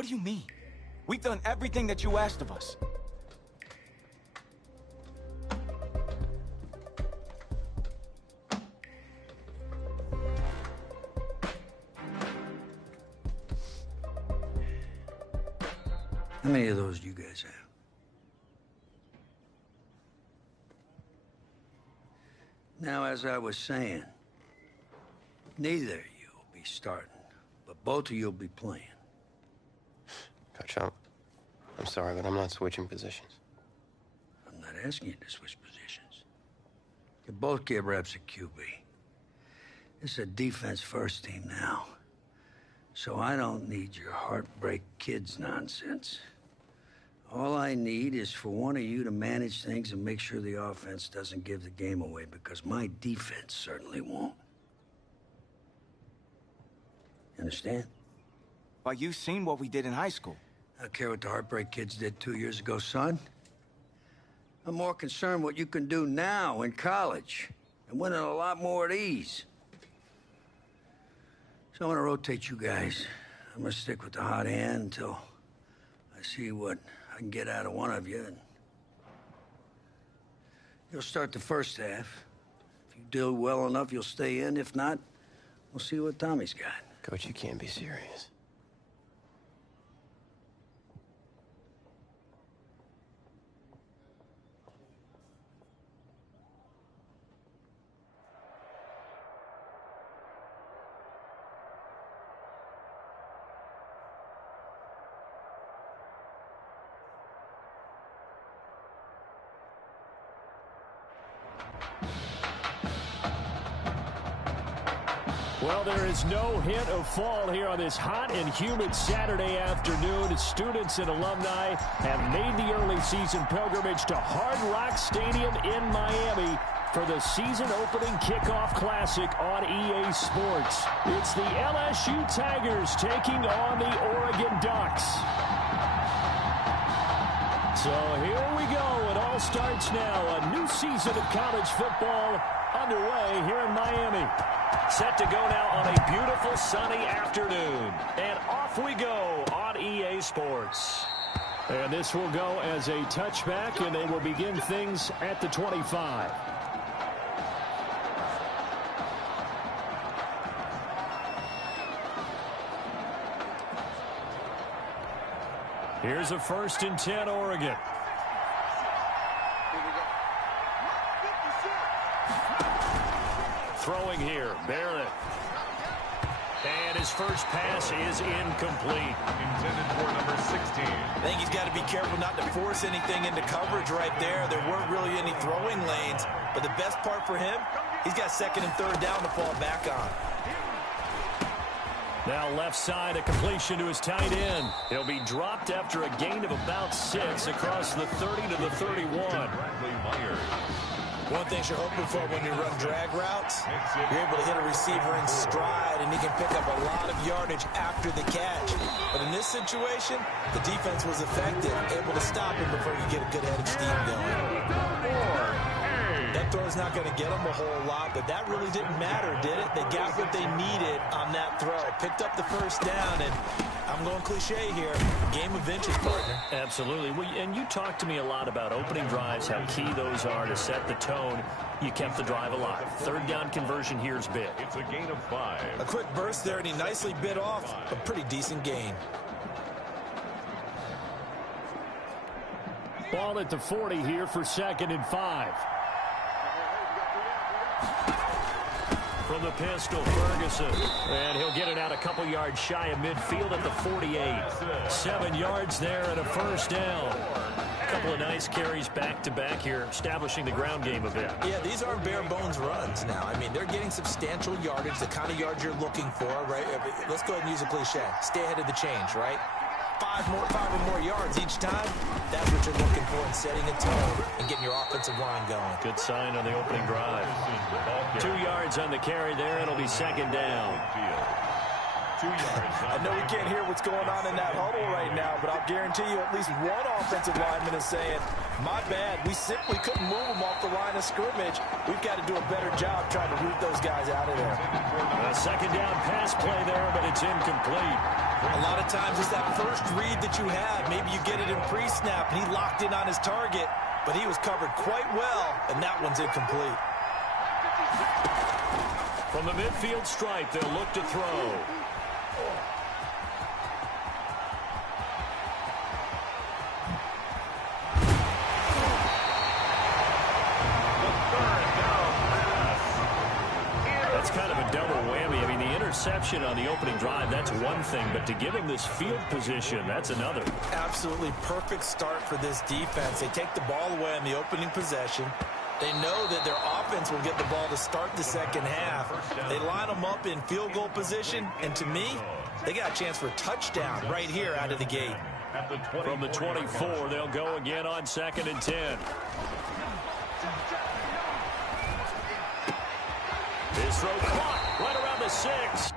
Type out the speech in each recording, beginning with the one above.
What do you mean? We've done everything that you asked of us. How many of those do you guys have? Now, as I was saying, neither of you will be starting, but both of you will be playing. Coach, I'm sorry, but I'm not switching positions. I'm not asking you to switch positions. You both get reps at QB. This is a defense-first team now, so I don't need your heartbreak kids nonsense. All I need is for one of you to manage things and make sure the offense doesn't give the game away, because my defense certainly won't. Understand? Well, you've seen what we did in high school. I don't care what the heartbreak kids did 2 years ago, son. I'm more concerned what you can do now in college and winning a lot more at ease. So I'm gonna rotate you guys. I'm gonna stick with the hot hand until I see what I can get out of one of you. And you'll start the first half. If you do well enough, you'll stay in. If not, we'll see what Tommy's got. Coach, you can't be serious. Well, there is no hint of fall here on this hot and humid Saturday afternoon. Students and alumni have made the early season pilgrimage to Hard Rock Stadium in Miami for the season-opening kickoff classic on EA Sports. It's the LSU Tigers taking on the Oregon Ducks. So here we go. It all starts now. A new season of college football underway here in Miami. Set to go now on a beautiful sunny afternoon. And off we go on EA Sports. And this will go as a touchback, and they will begin things at the 25. Here's a 1st and 10, Oregon. Throwing here, Barrett. And his first pass is incomplete. Intended for number 16. I think he's got to be careful not to force anything into coverage right there. There weren't really any throwing lanes, but the best part for him, he's got 2nd and 3rd down to fall back on. Now left side, a completion to his tight end. He'll be dropped after a gain of about 6 across the 30 to the 31. One thing you're hoping for when you run drag routes, you're able to hit a receiver in stride, and he can pick up a lot of yardage after the catch. But in this situation, the defense was effective, able to stop him before he could get a good head of steam going. That throw's not going to get them a whole lot, but that really didn't matter, did it? They got what they needed on that throw. Picked up the 1st down, and I'm going cliche here. Game of inches, partner. Absolutely. Well, and you talked to me a lot about opening drives, how key those are to set the tone. You kept the drive alive. 3rd down conversion here is big. It's a gain of 5. A quick burst there, and he nicely bit off a pretty decent gain. Ball at the 40 here for 2nd and 5. From the pistol, Ferguson. And he'll get it out a couple yards shy of midfield at the 48. 7 yards there and a 1st down. A couple of nice carries back-to-back here, establishing the ground game a bit. Yeah, these aren't bare-bones runs now. I mean, they're getting substantial yardage, the kind of yards you're looking for, right? Let's go ahead and use a cliche. Stay ahead of the change, right? 5 or more yards each time. That's what you're looking for in setting a tone and getting your offensive line going. Good sign on the opening drive. 2 yards on the carry there. It'll be 2nd down. I know we can't hear what's going on in that huddle right now, but I'll guarantee you at least one offensive lineman is saying, my bad, we simply couldn't move them off the line of scrimmage. We've got to do a better job trying to root those guys out of there. A second down pass play there, but it's incomplete. A lot of times it's that first read that you have. Maybe you get it in pre-snap, and he locked in on his target, but he was covered quite well, and that one's incomplete. From the midfield stripe, they'll look to throw. That's kind of a double whammy. I mean, the interception on the opening drive, that's one thing, but to give him this field position, that's another. Absolutely perfect start for this defense. They take the ball away on the opening possession. They know that their offense will get the ball to start the second half. They line them up in field goal position, and to me, they got a chance for a touchdown right here out of the gate. From the 24, they'll go again on 2nd and 10. His throw caught right around the 6.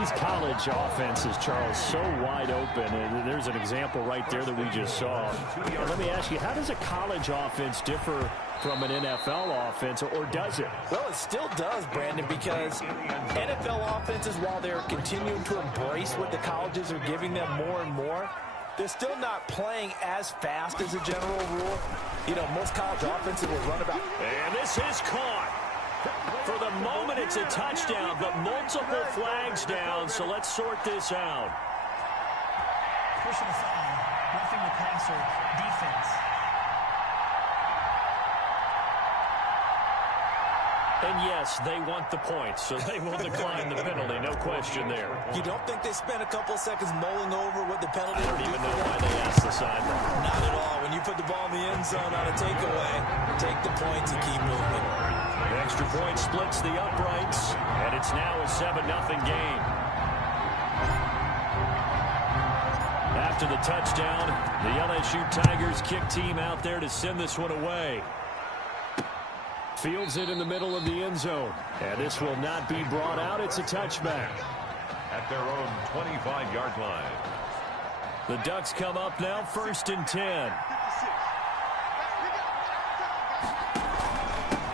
These college offenses, Charles, so wide open. And there's an example right there that we just saw. And let me ask you, how does a college offense differ from an NFL offense, or does it? Well, it still does, Brandon, because NFL offenses, while they're continuing to embrace what the colleges are giving them more and more, they're still not playing as fast as a general rule. You know, most college offenses will run about. And this is caught. For the moment, it's a touchdown, but multiple flags down, so let's sort this out. Personal foul, roughing the passer, defense. And yes, they want the points, so they will decline the penalty, no question there. You don't think they spent a couple seconds mulling over what the penalty I don't would do even for know them? why they asked the sideline. Not at all. When you put the ball in the end zone on a takeaway, take the points and keep moving. The extra point splits the uprights, and it's now a 7-0 game. After the touchdown, the LSU Tigers kick team out there to send this one away. Fields it in the middle of the end zone, and this will not be brought out. It's a touchback. At their own 25-yard line. The Ducks come up now, 1st and 10.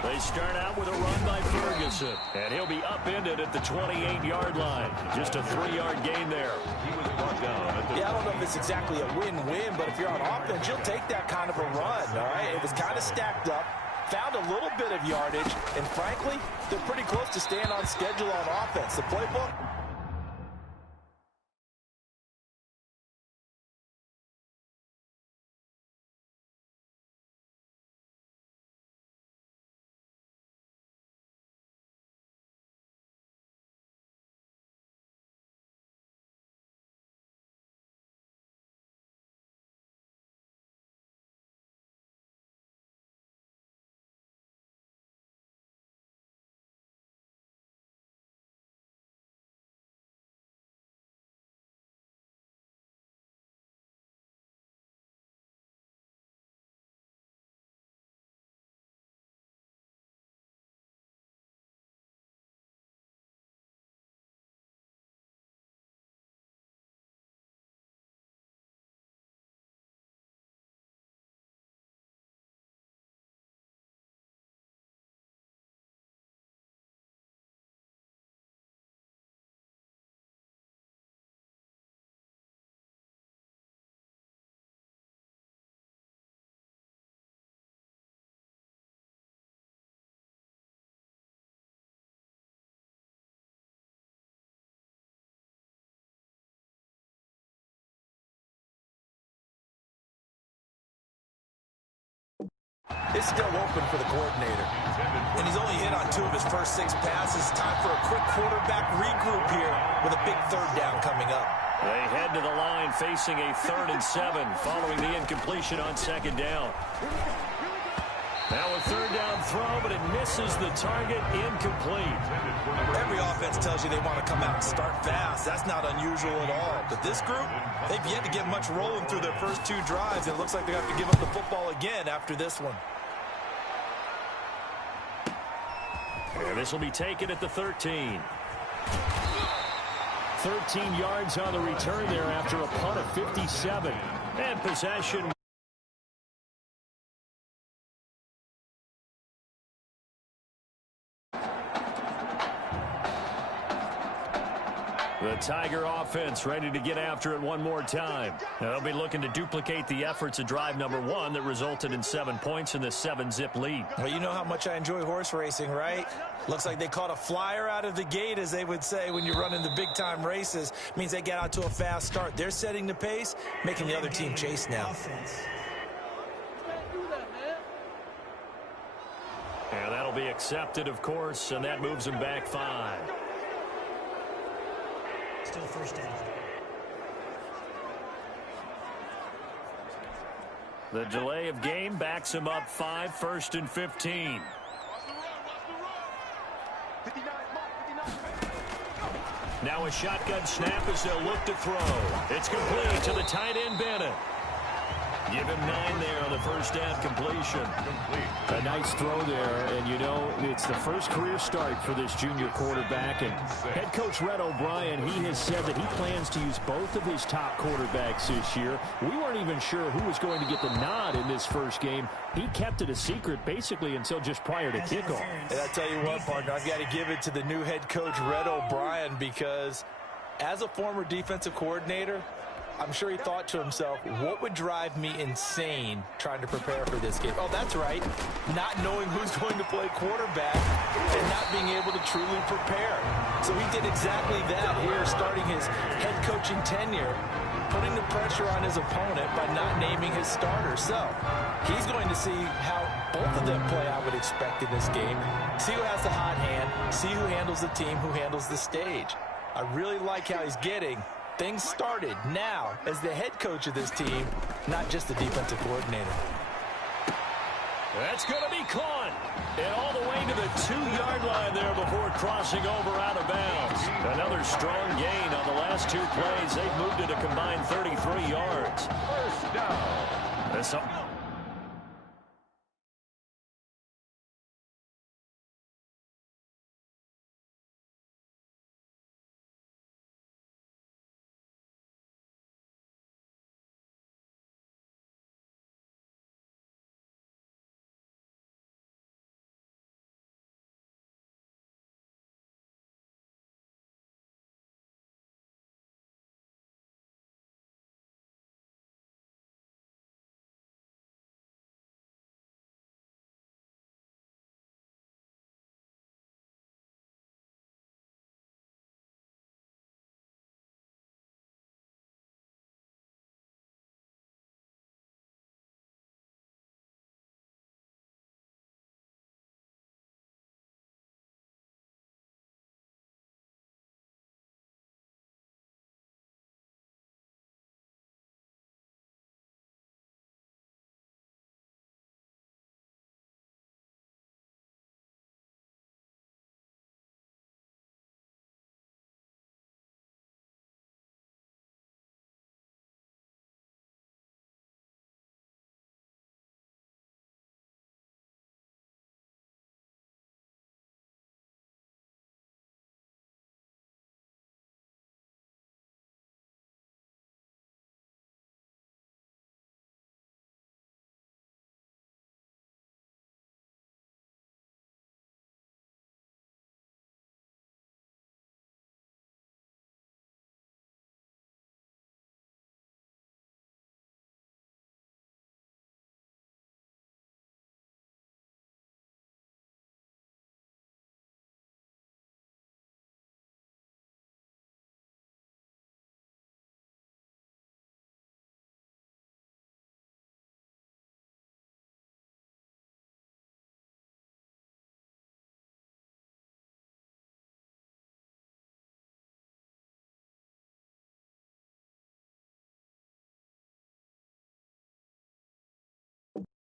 They start out with a run by Ferguson, and he'll be upended at the 28-yard line. Just a 3-yard gain there. He was brought down at the Yeah, I don't know if it's exactly a win-win, but if you're on offense, you'll take that kind of a run, all right? It was kind of stacked up, found a little bit of yardage, and frankly, they're pretty close to staying on schedule on offense. The playbook, It's still open for the coordinator. And he's only hit on 2 of his first 6 passes. Time for a quick quarterback regroup here with a big 3rd down coming up. They head to the line facing a 3rd and 7 following the incompletion on 2nd down. Now a 3rd down throw, but it misses the target, incomplete. Every offense tells you they want to come out and start fast. That's not unusual at all. But this group, they've yet to get much rolling through their first 2 drives. And it looks like they have to give up the football again after this one. And this will be taken at the 13. 13 yards on the return there after a punt of 57. And possession. The Tiger offense ready to get after it one more time. Now, they'll be looking to duplicate the efforts of drive number 1 that resulted in 7 points in this 7-zip lead. Well, you know how much I enjoy horse racing, right? Looks like they caught a flyer out of the gate, as they would say when you're running the big-time races. Means they get out to a fast start. They're setting the pace, making the other team chase now. And that'll be accepted, of course, and that moves them back 5. Still 1st down. The delay of game backs him up 5, 1st and 15. Now a shotgun snap as they'll look to throw. It's complete to the tight end, Bennett. Give him 9 there on the 1st down completion. A nice throw there, and you know, it's the first career start for this junior quarterback. And head coach Red O'Brien, he has said that he plans to use both of his top quarterbacks this year. We weren't even sure who was going to get the nod in this first game. He kept it a secret basically until just prior to kickoff. And I tell you what, partner, I've got to give it to the new head coach Red O'Brien, because as a former defensive coordinator, I'm sure he thought to himself, what would drive me insane trying to prepare for this game? Oh, that's right, not knowing who's going to play quarterback and not being able to truly prepare. So he did exactly that here, starting his head coaching tenure, putting the pressure on his opponent by not naming his starter. So he's going to see how both of them play, I would expect, in this game. See who has the hot hand, see who handles the team, who handles the stage. I really like how he's getting things started now as the head coach of this team, not just the defensive coordinator. That's going to be caught. And all the way to the 2-yard line there before crossing over out of bounds. Another strong gain on the last 2 plays. They've moved it a combined 33 yards. 1st down.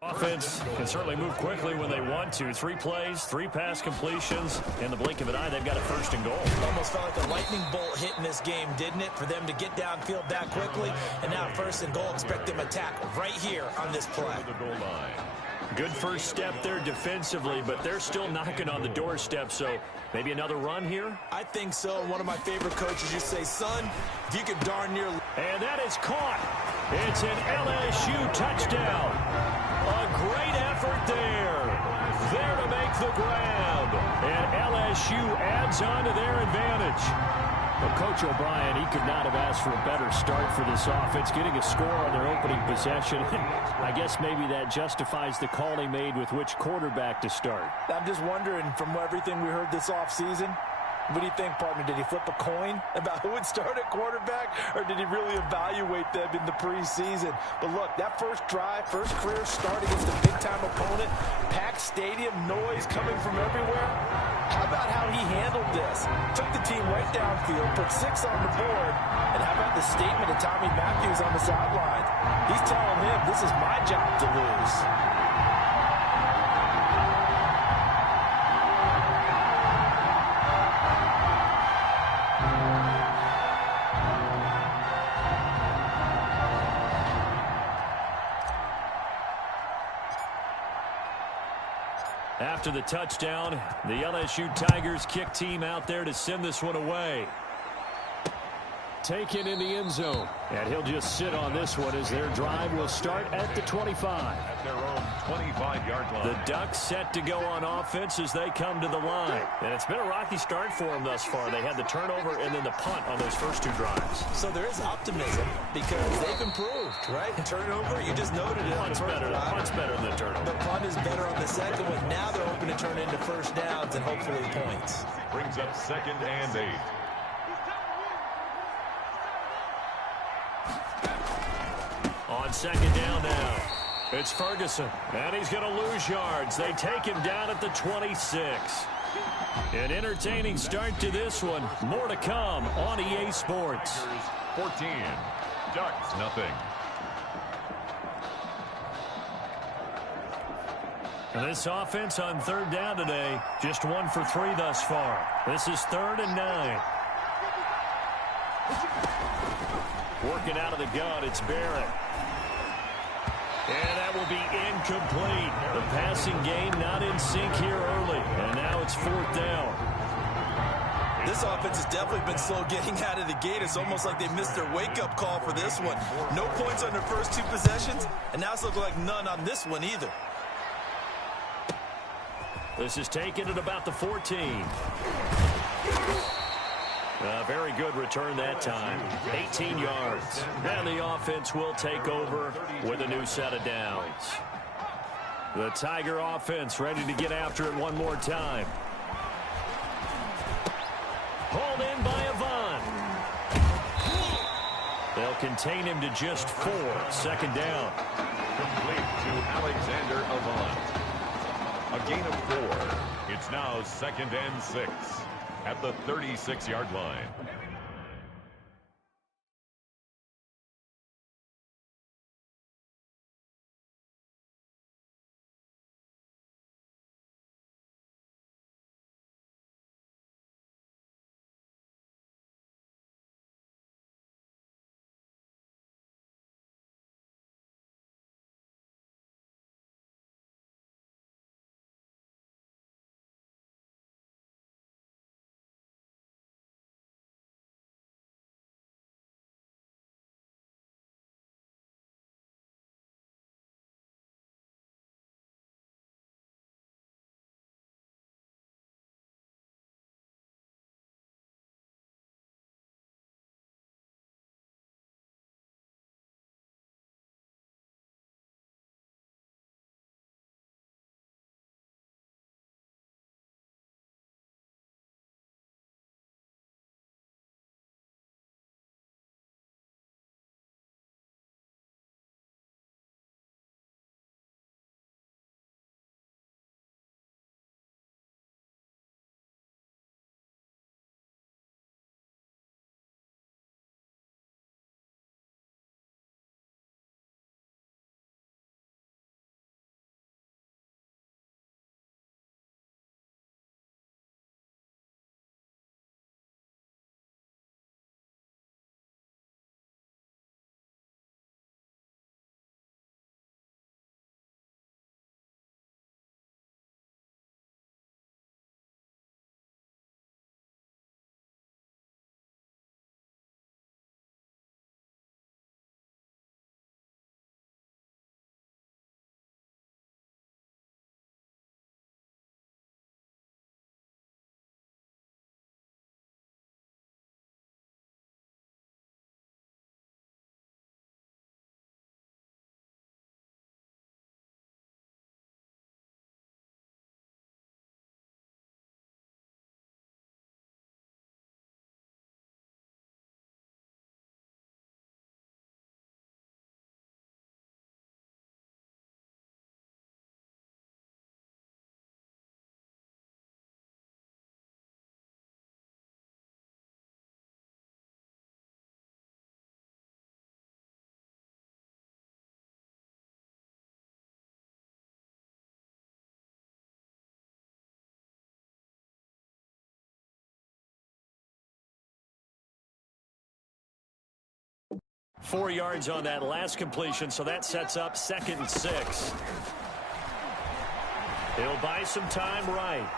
Offense can certainly move quickly when they want to. 3 plays, 3 pass completions. In the blink of an eye, they've got a first and goal. Almost felt like a lightning bolt hit in this game, didn't it? For them to get downfield that quickly. And now first and goal, expect them to attack right here on this play. The goal line. Good first step there defensively, but they're still knocking on the doorstep, so maybe another run here? I think so. One of my favorite coaches just say, son, if you could darn near... And that is caught. It's an LSU touchdown. A great effort there. There to make the grab. And LSU adds on to their advantage. Well, Coach O'Brien, he could not have asked for a better start for this offense, getting a score on their opening possession. I guess maybe that justifies the call he made with which quarterback to start. I'm just wondering, from everything we heard this offseason, what do you think, partner? Did he flip a coin about who would start at quarterback, or did he really evaluate them in the preseason? But look, that first drive, first career start against a big-time opponent, packed stadium, noise coming from everywhere. How about how he handled this? Took the team right downfield, put 6 on the board, and how about the statement of Tommy Matthews on the sideline? He's telling him, this is my job to lose. After the touchdown, the LSU Tigers kick team out there to send this one away. Taken in the end zone. And he'll just sit on this one as their drive will start at the 25. At their own 25-yard line. The Ducks set to go on offense as they come to the line. And it's been a rocky start for them thus far. They had the turnover and then the punt on those first 2 drives. So there is optimism because they've improved, right? Turnover, you just noted it. Punt's better. The punt's better than the turnover. The punt is better on the second one. Now they're hoping to turn into first downs and hopefully points. Brings up 2nd and 8. On 2nd down now, it's Ferguson, and he's going to lose yards. They take him down at the 26. An entertaining start to this one. More to come on EA Sports. 14. Ducks, nothing. This offense on 3rd down today, just 1 for 3 thus far. This is 3rd and 9. Working out of the gun, it's Barrett. And that will be incomplete. The passing game not in sync here early. And now it's 4th down. This offense has definitely been slow getting out of the gate. It's almost like they missed their wake-up call for this one. No points on their first 2 possessions, and now it's looking like none on this one either. This is taken at about the 14. A very good return that time. 18 yards. And the offense will take over with a new set of downs. The Tiger offense ready to get after it one more time. Hauled in by Avant. They'll contain him to just 4. 2nd down. Complete to Alexander Avant. A gain of 4. It's now 2nd and 6 at the 36-yard line. 4 yards on that last completion, so that sets up 2nd and 6. He'll buy some time right.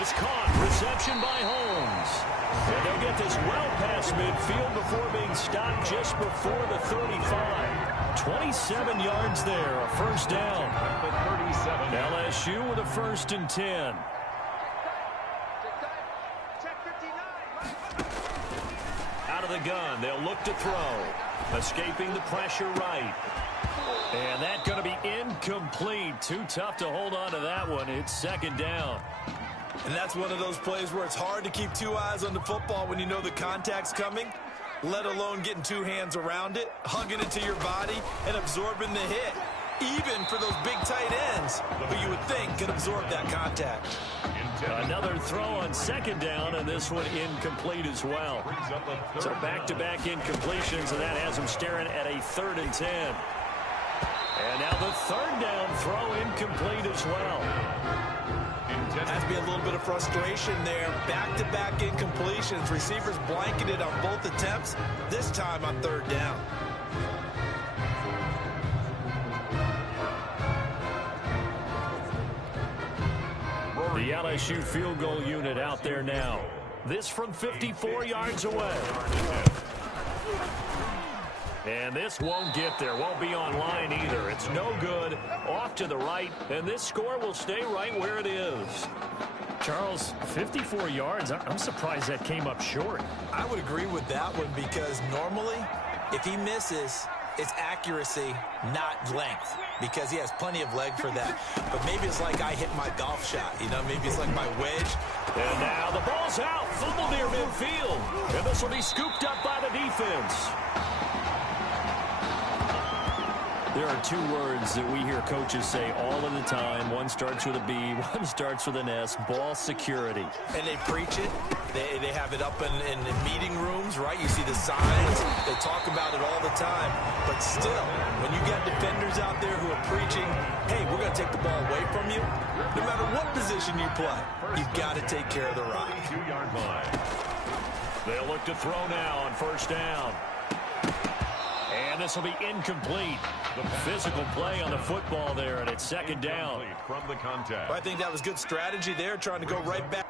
It's caught. Reception by Holmes. And they'll get this well past midfield before being stopped just before the 35. 27 yards there, a first down. LSU with a 1st and 10. Out of the gun, they'll look to throw. Escaping the pressure right. And that's going to be incomplete. Too tough to hold on to that one. It's 2nd down. And that's one of those plays where it's hard to keep 2 eyes on the football when you know the contact's coming, let alone getting 2 hands around it, hugging it to your body, and absorbing the hit. Even for those big tight ends, who you would think could absorb that contact. Another throw on 2nd down, and this one incomplete as well. So back-to-back incompletions, and that has him staring at a 3rd and 10. And now the 3rd down throw incomplete as well. Has to be a little bit of frustration there. Back-to-back incompletions. Receivers blanketed on both attempts, this time on 3rd down. The LSU field goal unit out there now. This from 54 yards away. And this won't get there. Won't be on line either. It's no good. Off to the right. And this score will stay right where it is. Charles, 54 yards. I'm surprised that came up short. I would agree with that one because normally, if he misses, it's accuracy, not length, because he has plenty of leg for that. But maybe it's like I hit my golf shot, you know, maybe it's like my wedge. And now the ball's out, fumbled near midfield. And this will be scooped up by the defense. There are 2 words that we hear coaches say all of the time. One starts with a B, one starts with an S, ball security. And they preach it. They have it up in meeting rooms, right? You see the signs. They talk about it all the time. But still, when you got defenders out there who are preaching, hey, we're going to take the ball away from you, no matter what position you play, you've got to take care of the rock. 2-yard line. They'll look to throw now on 1st down. And this will be incomplete. Physical play on the football there, and it's 2nd down. From the contact. I think that was good strategy there, trying to go right back.